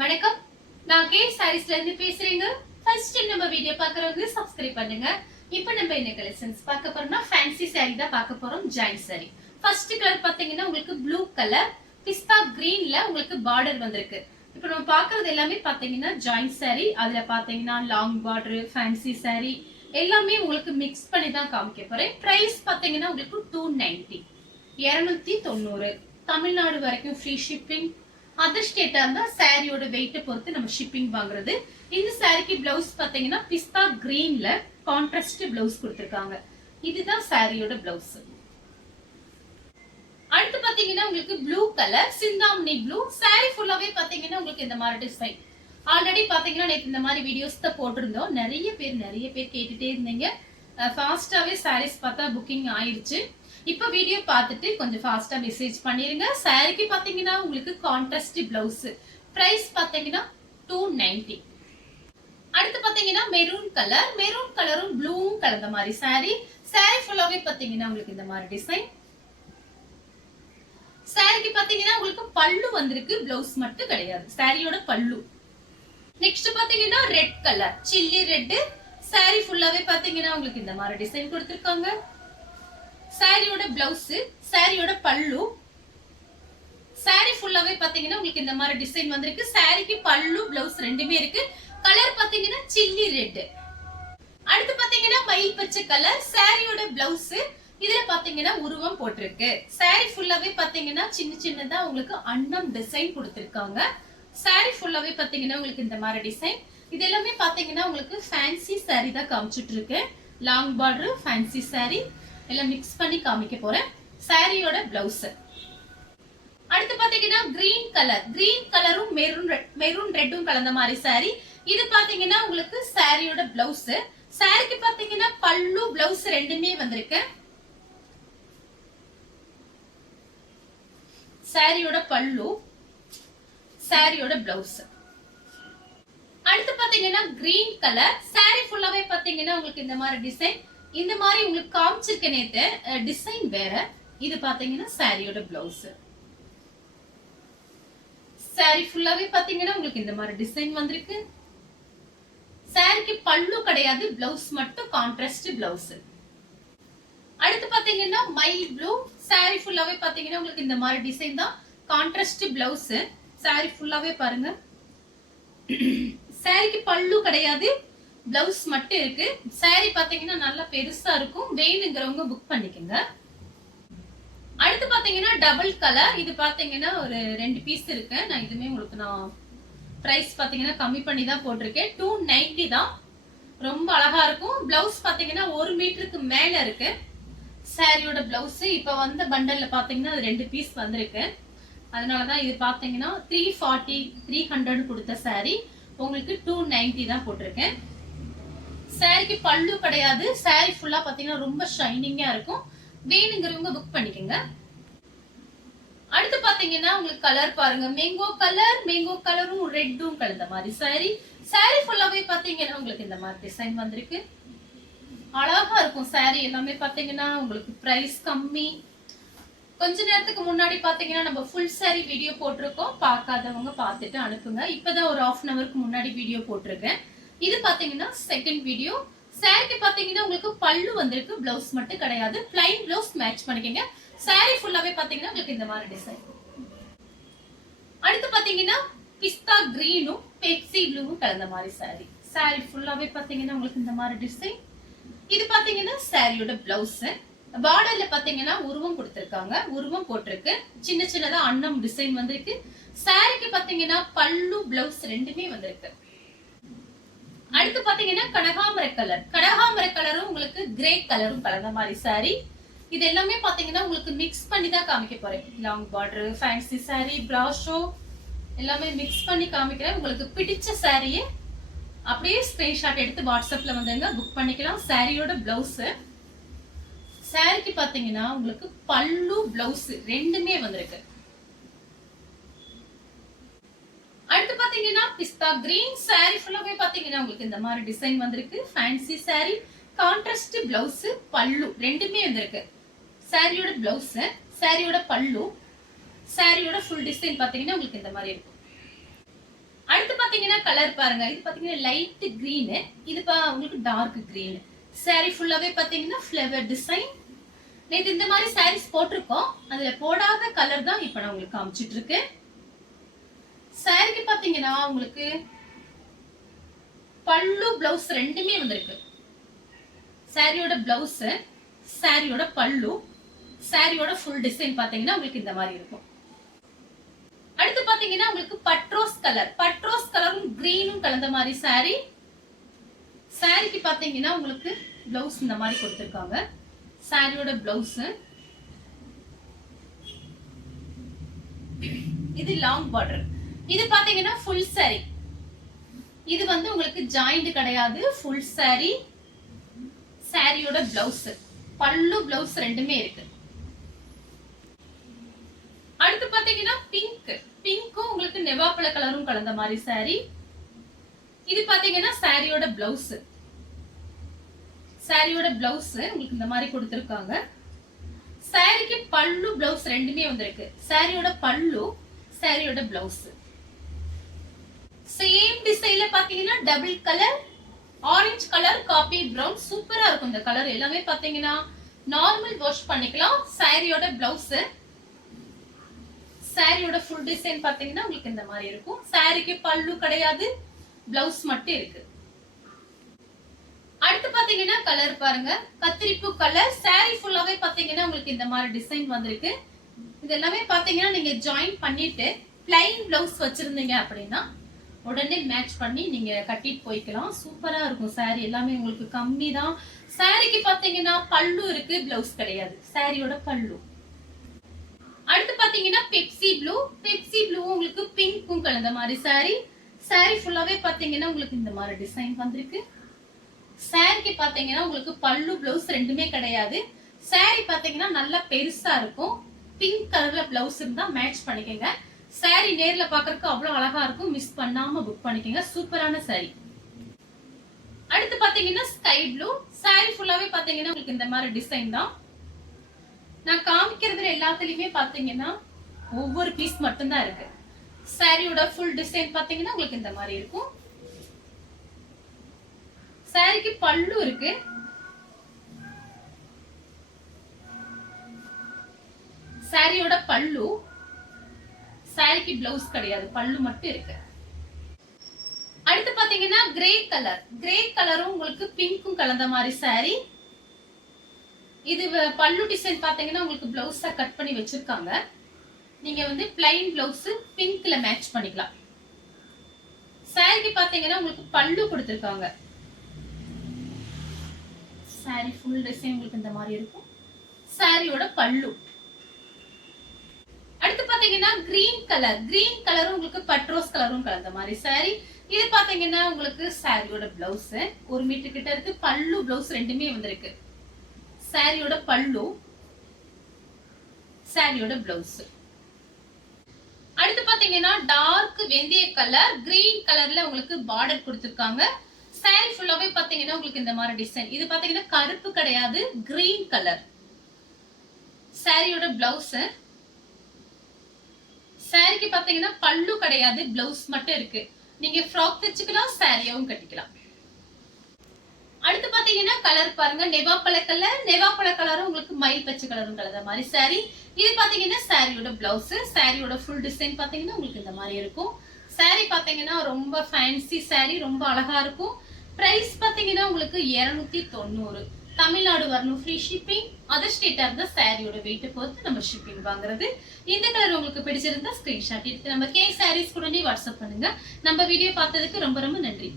வணக்கம், நான் கே சாரீஸ்ல இருந்து பேசுறேங்க. ஃபர்ஸ்ட் நம்ம வீடியோ பார்க்கறவங்க சப்ஸ்கிரைப் பண்ணுங்க. இப்போ நம்ம என்ன கலெக்ஷன்ஸ் பார்க்க போறோம்னா ஃபேன்சி saree தான் பார்க்க போறோம். Join saree. ஃபர்ஸ்ட் கலர் பாத்தீங்கன்னா உங்களுக்கு ப்ளூ கலர் பிஸ்தா கிரீன்ல உங்களுக்கு பார்டர் வந்திருக்கு. இப்போ நம்ம பார்க்கிறது எல்லாமே பாத்தீங்கன்னா ஜாயின் saree. அதுல பாத்தீங்கன்னா லாங் பார்டர், ஃபேன்சி saree எல்லாமே உங்களுக்கு மிக்ஸ் பண்ணி தான் காமிக்க போறேன். பிரைஸ் பாத்தீங்கன்னா உங்களுக்கு 290 290. தமிழ்நாடு வரைக்கும் ஃப்ரீ ஷிப்பிங். அதர் ஸ்டேட்டா இருந்தா சாரியோட வெயிட் பொறுத்து நம்ம ஷிப்பிங் வாங்குறது. இந்த சாரிக்கு பிளவுஸ் பாத்தீங்கன்னா பிஸ்தா கிரீன்ல கான்ட்ராஸ்ட் பிளவுஸ் கொடுத்திருக்காங்க. இதுதான் சாரியோட பிளவுஸ். அடுத்து பாத்தீங்கன்னா உங்களுக்கு blue colour Chintamani blue. Sari ஃபுல்லாவே பாத்தீங்கன்னா உங்களுக்கு இந்த மாதிரி டிசைன். ஆல்ரெடி பாத்தீங்கன்னா நேத்து இந்த மாதிரி வீடியோஸ் தான் போட்டிருந்தோம். நிறைய பேர் கேட்டுட்டே இருந்தீங்க. ஃபாஸ்டாவே சாரீஸ் பார்த்தா புக்கிங் ஆயிடுச்சு. இப்ப வீடியோ பார்த்துட்டு கொஞ்சம் ஃபாஸ்டா மெசேஜ் பண்ணிருங்க. சாரிக்கு பாத்தீங்கன்னா உங்களுக்கு கான்ட்ராஸ்ட் பிளவுஸ். பிரைஸ் பாத்தீங்கன்னா 290. அடுத்து பாத்தீங்கன்னா மெரூன் கலரும் ப்ளூவும் கலந்த மாதிரி சாரி. சாரி ஃபுல்லாவே பாத்தீங்கன்னா உங்களுக்கு இந்த மாதிரி டிசைன். சாரிக்கு பாத்தீங்கன்னா உங்களுக்கு பல்லு வந்திருக்கு, பிளவுஸ் மட்டும் கிடையாது. சாரியோட பல்லு. நெக்ஸ்ட் பாத்தீங்கன்னா red colour chilli red. Sorry ஃபுல்லாவே பாத்தீங்கன்னா உங்களுக்கு இந்த மாதிரி டிசைன் கொடுத்திருக்காங்க. சாரியோட பிளவுஸ், சாரியோட பல்லு. சாரி ஃபுல்லாவே பாத்தீங்கன்னா உங்களுக்கு இந்த மாதிரி டிசைன் வந்திருக்கு. சாரிக்கு பல்லு பிளவுஸ் ரெண்டுமே இருக்கு. கலர் பாத்தீங்கன்னா சில்லி ரெட். அடுத்து பாத்தீங்கன்னா மயில் பச்சை கலர். சாரியோட பிளவுஸ் இதுல பாத்தீங்கன்னா உருவம் போட்டிருக்கு. சாரி ஃபுல்லாவே பாத்தீங்கன்னா சின்னதா உங்களுக்கு அன்னம் டிசைன் கொடுத்திருக்காங்க. சாரி ஃபுல்லாவே பாத்தீங்கன்னா உங்களுக்கு இந்த மாதிரி டிசைன். இது எல்லாமே பாத்தீங்கன்னா உங்களுக்கு ஃபேன்சி சாரி தான் காமிச்சிட்டு இருக்கு. லாங் பார்டர் ஃபேன்சி சாரி எல்லாம் மிக்ஸ் பண்ணி காமிக்க போறேன். சாரியோட பிளவுஸ். அடுத்து பாத்தீங்கன்னா கிரீன் கலரும் மெரூன் ரெட்டும் கலந்த மாதிரி சாரி. இது பாத்தீங்கன்னா உங்களுக்கு சாரியோட பிளவுஸ். சாரிக்கு பாத்தீங்கன்னா பல்லு பிளவுஸ் ரெண்டுமே வந்திருக்கு. சாரியோட பல்லு, சாரியோட பிளவுஸ். அடுத்து பாத்தீங்கன்னா கிரீன் கலர். சாரி ஃபுல்லாவே பாத்தீங்கன்னா உங்களுக்கு இந்த மாதிரி டிசைன். இந்த மாதிரி உங்களுக்கு காமிச்சிருக்க நேத்து டிசைன் வேற. இது பாத்தீங்கன்னா சாரியோட பிளவுஸ். சாரி ஃபுல்லாவே பாத்தீங்கன்னா உங்களுக்கு இந்த மாதிரி டிசைன் வந்திருக்கு. சாரிக்கு பல்லு கிடையாது, பிளவுஸ் மட்டும் கான்ட்ராஸ்ட் பிளவுஸ். அடுத்து பாத்தீங்கன்னா மயில் ப்ளூ. சாரி ஃபுல்லாவே பாத்தீங்கன்னா உங்களுக்கு இந்த மாதிரி டிசைன் தான். Contrast blouse. சாரி ஃபுல்லாவே பாருங்க. சாரிக்கு பல்லு கிடையாது, பிளவுஸ் மட்டும் இருக்கு. சாரி பாத்தீங்கன்னா நல்லா பெருசா இருக்கும். வேணுங்கிறவங்க புக் பண்ணிக்கோங்க. அடுத்து பாத்தீங்கன்னா டபுள் கலர். இது பாத்தீங்கன்னா ஒரு 2 பீஸ் இருக்கு. நான் இதுமே உங்களுக்கு பிரைஸ் பாத்தீங்கன்னா கம்மி பண்ணி தான் போட்டிருக்கேன். 290 தான். ரொம்ப அழகா இருக்கும். பிளவுஸ் பாத்தீங்கன்னா 1 மீட்டருக்கு மேல இருக்கு. சாரியோட பிளவுஸ் இப்ப வந்த பண்டல்ல பாத்தீங்கன்னா 2 பீஸ் வந்திருக்கு. அதனாலதான் இது பாத்தீங்கன்னா 340 300 கொடுத்த சாரி உங்களுக்கு 290 தான் போட்டிருக்கேன். சாரிக்கு பல்லு கிடையாது. சாரி ஃபுல்லா பாத்தீங்கன்னா ரொம்ப ஷைனிங்கா இருக்கும். வேணுங்கிறவங்க புக் பண்ணிக்கோங்க. அடுத்து பாத்தீங்கன்னா உங்களுக்கு கலர் பாருங்க. மேங்கோ கலரும் ரெட்டும் கலந்த மாதிரி சாரி. சாரி ஃபுல்லாவே பாத்தீங்கன்னா உங்களுக்கு இந்த மாதிரி டிசைன் வந்திருக்கு. அழகா இருக்கும் சாரி எல்லாமே பாத்தீங்கன்னா உங்களுக்கு பிரைஸ் கம்மி. கொஞ்ச நேரத்துக்கு முன்னாடி பாத்தீங்கன்னா நம்ம ஃபுல் சாரி வீடியோ போட்டிருக்கோம். பார்க்காதவங்க பார்த்துட்டு அனுப்புங்க. இப்பதான் ஒரு 1/2 ஹவருக்கு முன்னாடி வீடியோ போட்டிருக்கேன். இது பாத்தீங்கன்னா செகண்ட் வீடியோ. சாரிக்கு பாத்தீங்கன்னா உங்களுக்கு பல்லு வந்திருக்கு, பிளவுஸ் மட்டும் கிடையாது. பிளைன் பிளவுஸ் மேட்ச் பண்ணிக்கங்க. சாரி ஃபுல்லாவே பாத்தீங்கன்னா உங்களுக்கு இந்த மாதிரி டிசைன். அடுத்து பாத்தீங்கன்னா பிஸ்தா கிரீனும் பெப்சி ப்ளூவும் கலந்த மாதிரி சாரி. சாரி ஃபுல்லாவே பாத்தீங்கன்னா உங்களுக்கு இந்த மாதிரி டிசைன். இது பாத்தீங்கன்னா சாரியோட பிளவுஸ். பார்டர்ல பாத்தீங்கன்னா உருவம் கொடுத்திருக்காங்க. உருவம் போட்டிருக்கு. சின்னதா அன்னம் டிசைன் வந்திருக்கு. சாரிக்கு பாத்தீங்கன்னா பல்லு பிளவுஸ் ரெண்டுமே வந்திருக்கு. அடுத்து பாத்தீங்கன்னா கனகாமர கலரும் உங்களுக்கு கிரே கலரும் கலந்த மாதிரி சாரி. இது எல்லாமே பாத்தீங்கன்னா உங்களுக்கு மிக்ஸ் பண்ணி தான் காமிக்க போறேன். லாங் பார்டர், ஃபேன்சி சாரி, பிராஷோ எல்லாமே மிக்ஸ் பண்ணி காமிக்கிறேன். உங்களுக்கு பிடிச்ச சாரியை அப்படியே ஸ்கிரீன்ஷாட் எடுத்து வாட்ஸ்அப்ல வந்துங்க புக் பண்ணிக்கலாம். சாரியோட பிளவுஸ். சாரிக்கு பாத்தீங்கன்னா உங்களுக்கு பல்லு பிளவுஸ் ரெண்டுமே வந்திருக்கு. அடுத்து பாத்தீங்கன்னா பிஸ்தா கிரீன். சாரி ஃபுல்லாவே பாத்தீங்கன்னா உங்களுக்கு இந்த மாதிரி டிசைன் வந்திருக்கு. ஃபேன்சி சாரி, கான்ட்ராஸ்ட் பிளவுஸ், பல்லு ரெண்டுமே வந்திருக்கு. சாரியோட பிளவுஸ், சாரியோட பல்லு, சாரியோட ஃபுல் டிசைன் பாத்தீங்கன்னா உங்களுக்கு இந்த மாதிரி இருக்கும். பாத்தீங்கன்னா கலர் பாருங்க. இது பாத்தீங்கன்னா லைட் கிரீன், இது உங்களுக்கு டார்க் கிரீன். சாரி ஃபுல்லாவே பாத்தீங்கன்னா ஃப்ளவர் டிசைன். நேத்து இந்த மாதிரி சாரீஸ் போட்டிருக்கோம், அதுல போடாத கலர் தான் இப்ப நான் உங்களுக்கு காமிச்சிட்டு இருக்கேன். சாரிக்கு பாத்தீங்கன்னா உங்களுக்கு பல்லு பிளவுஸ் ரெண்டுமே வந்திருக்கு. சாரியோட பிளவுஸ், சாரியோட பல்லு, சாரியோட ஃபுல் டிசைன் பாத்தீங்கன்னா உங்களுக்கு இந்த மாதிரி இருக்கும். அடுத்து பாத்தீங்கன்னா உங்களுக்கு பட்ரோஸ் கலரும் கிரீனும் கலந்த மாதிரி சாரி. சாரிக்கு பாத்தீங்கன்னா உங்களுக்கு பிளவுஸ் இந்த மாதிரி கொடுத்திருக்காங்க. சாரியோட பிளவுஸ் இது லாங் பார்டர். இது பாத்தீங்கன்னா ஃபுல் சாரி. இது வந்து உங்களுக்கு ஜாயிண்ட் கிடையாது, ஃபுல் சாரி. சாரியோட பிளவுஸ், பல்லு பிளவுஸ் ரெண்டுமே இருக்கு. அடுத்து பாத்தீங்கன்னா பிங்க்கும் உங்களுக்கு நெவாப்பழ கலரும் கலந்த மாதிரி சாரி. இது பாத்தீங்கன்னா சாரியோட பிளவுஸ். சாரியோட பிளவுஸ் உங்களுக்கு இந்த மாதிரி கொடுத்திருக்காங்க. சாரிக்கு பல்லு பிளவுஸ் ரெண்டுமே வந்திருக்கு. சாரியோட பல்லு, சாரியோட பிளவுஸ். சேம் டிசைன்ல பாத்தீங்கன்னா double colour, orange colour, coffee brown. சூப்பரா இருக்கும் இந்த கலர். எல்லாமே பாத்தீங்கன்னா நார்மல் வாஷ் பண்ணிக்கலாம். சாரியோட பிளவுஸ், சாரியோட ஃபுல் டிசைன் பாத்தீங்கன்னா உங்களுக்கு இந்த மாதிரி இருக்கும். சாரிக்கு பல்லு கிடையாது, பிளவுஸ் மட்டும் இருக்கு. அடுத்து பாத்தீங்கன்னா கலர் பாருங்க, கத்திரிப்பூ கலர். சாரி ஃபுல்லாவே பாத்தீங்கன்னா உங்களுக்கு இந்த மாதிரி டிசைன் வந்திருக்கு. இது எல்லாமே பாத்தீங்கன்னா நீங்க ஜாயின் பண்ணிட்டு பிளைன் பிளவுஸ் வச்சிருந்தீங்க அப்படின்னா உடனே மேட்ச் பண்ணி நீங்க கட்டிட்டு போய்க்கலாம். சூப்பரா இருக்கும். சாரி எல்லாமே உங்களுக்கு கம்மி தான். சாரிக்கு பாத்தீங்கன்னா பல்லு இருக்கு, பிளவுஸ் கிடையாது. சாரியோட பல்லு. அடுத்து பாத்தீங்கன்னா பெப்சி ப்ளூ உங்களுக்கு பிங்க்கும் கலந்த மாதிரி சாரி. சாரி ஃபுல்லாவே பாத்தீங்கன்னா உங்களுக்கு இந்த மாதிரி டிசைன் வந்திருக்கு. சாரிக்கு பாத்தீங்கன்னா உங்களுக்கு பல்லு பிளவுஸ் ரெண்டுமே கிடையாது. சாரி பாத்தீங்கன்னா நல்லா பெருசா இருக்கும். பிங்க் கலர்ல பிளவுஸ் இருந்தா மேட்ச் பண்ணிக்கங்க. சாரி நேர்ல பாக்குறதுக்கு அவ்வளவு அழகா இருக்கும். மிஸ் பண்ணாம புக் பண்ணிக்கங்க. சூப்பரான சாரி. அடுத்து பாத்தீங்கன்னா ஸ்கை ப்ளூ. சாரி ஃபுல்லாவே பாத்தீங்கன்னா உங்களுக்கு இந்த மாதிரி டிசைன் தான். நான் காமிக்கிறதுல எல்லாத்துலயுமே பாத்தீங்கன்னா ஒவ்வொரு பீஸ் மட்டும்தான் இருக்கு. சாரியோட ஃபுல் டிசைன் பாத்தீங்கன்னா உங்களுக்கு இந்த மாதிரி இருக்கும். சாரிக்கு பல்லு இருக்கு. சாரியோட பல்லு, சாரிக்கு பிளவுஸ் கிடையாது, பல்லு மட்டும் இருக்கு. அடுத்து பாத்தீங்கன்னா கிரே கலரும் உங்களுக்கு பிங்க்கும் கலந்த மாதிரி சாரி. இது பல்லு டிசைன் பாத்தீங்கன்னா உங்களுக்கு பிளவுஸா கட் பண்ணி வச்சிருக்காங்க. நீங்க வந்து பிளைன் பிளவுஸ் பிங்க்ல மேட்ச் பண்ணிக்கலாம். சாரிக்கு பாத்தீங்கன்னா உங்களுக்கு பல்லு கொடுத்திருக்காங்க. சாரி ஃபுல் டிசைன் உங்களுக்கு இந்த மாதிரி இருக்கும். சாரியோட பல்லு. அடுத்து பாத்தீங்கன்னா கிரீன் கலரும் உங்களுக்கு பட்ரோஸ் கலரும் கலந்த மாதிரி சாரி. இது பாத்தீங்கன்னா உங்களுக்கு சாரியோட பிளவுஸ் 1 மீட்டர் கிட்ட இருக்கு. பல்லு பிளவுஸ் ரெண்டுமே வந்திருக்கு. சாரியோட பல்லு, சாரியோட பிளவுஸ். அடுத்து பாத்தீங்கன்னா டார்க் வெந்தய கலர், கிரீன் கலர்ல உங்களுக்கு பார்டர் கொடுத்திருக்காங்க. சாரி ஃபுல்லாவே பாத்தீங்கன்னா உங்களுக்கு இந்த மாதிரி டிசைன். இது பாத்தீங்கன்னா கருப்பு கிடையாது, கிரீன் கலர். சாரியோட பிளவுஸ். சாரிக்கு பாத்தீங்கன்னா பல்லு கிடையாது, பிளவுஸ் மட்டும் இருக்கு. நீங்க ஃப்ராக் தைச்சுக்கலாம், சாரியாவும் கட்டிக்கலாம். அடுத்து பாத்தீங்கன்னா கலர் பாருங்க, நெவாப்பழ கலரும் உங்களுக்கு மயில் பச்சை கலரும் கலந்த மாதிரி சாரி. இது பாத்தீங்கன்னா சாரியோட பிளவுஸ். சாரியோட ஃபுல் டிசைன் பாத்தீங்கன்னா உங்களுக்கு இந்த மாதிரி இருக்கும். சாரி பாத்தீங்கன்னா ரொம்ப ஃபேன்சி சாரி, ரொம்ப அழகா இருக்கும். பிரைஸ் பாத்தீங்கன்னா உங்களுக்கு 290. தமிழ்நாடு வரணும், ஃப்ரீ ஷிப்பிங். அதர் ஸ்டேட்டா இருந்தா சாரியோட வெயிட்டை பொறுத்து நம்ம ஷிப்பிங் வாங்குறது. இந்த கலர் உங்களுக்கு பிடிச்சிருந்தா ஸ்கிரீன்ஷாட் எடுத்து நம்ம கே சாரீஸ் கூட வாட்ஸ்அப் பண்ணுங்க. நம்ம வீடியோ பார்த்ததுக்கு ரொம்ப ரொம்ப நன்றி.